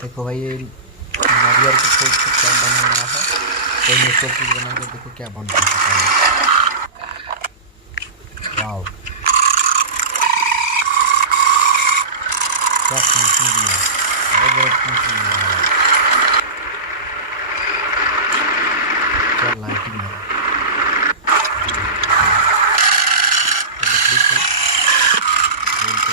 देखो भाई ये नारियल को खोद के क्या बन रहा है। कोई ने शोपीस बना के देखो क्या बन रहा है। वाओ, क्या फिनिशिंग दिया, बहुत फिनिशिंग दिया है। क्या लाइटिंग है। तो लकड़ी को गोल को